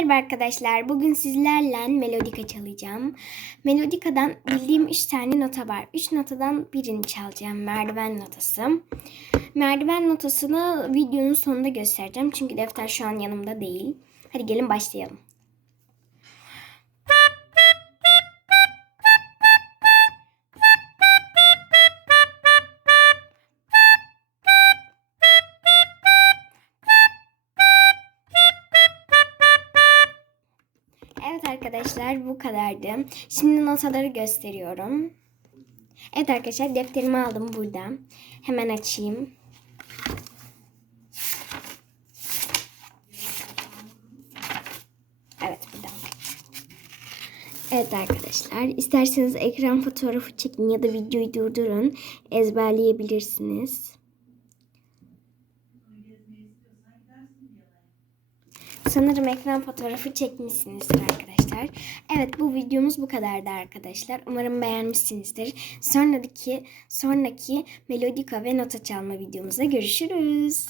Merhaba arkadaşlar. Bugün sizlerle melodika çalacağım. Melodikadan bildiğim 3 tane nota var. 3 notadan birini çalacağım. Merdiven notası. Merdiven notasını videonun sonunda göstereceğim. Çünkü defter şu an yanımda değil. Hadi gelin başlayalım. Evet arkadaşlar bu kadardı. Şimdi notaları gösteriyorum. Evet arkadaşlar defterimi aldım burada. Hemen açayım. Evet burada. Evet arkadaşlar isterseniz ekran fotoğrafı çekin ya da videoyu durdurun. Ezberleyebilirsiniz. Sanırım ekran fotoğrafı çekmişsinizdir arkadaşlar. Evet bu videomuz bu kadardı arkadaşlar. Umarım beğenmişsinizdir. Sonraki sonraki melodika ve nota çalma videomuzda görüşürüz.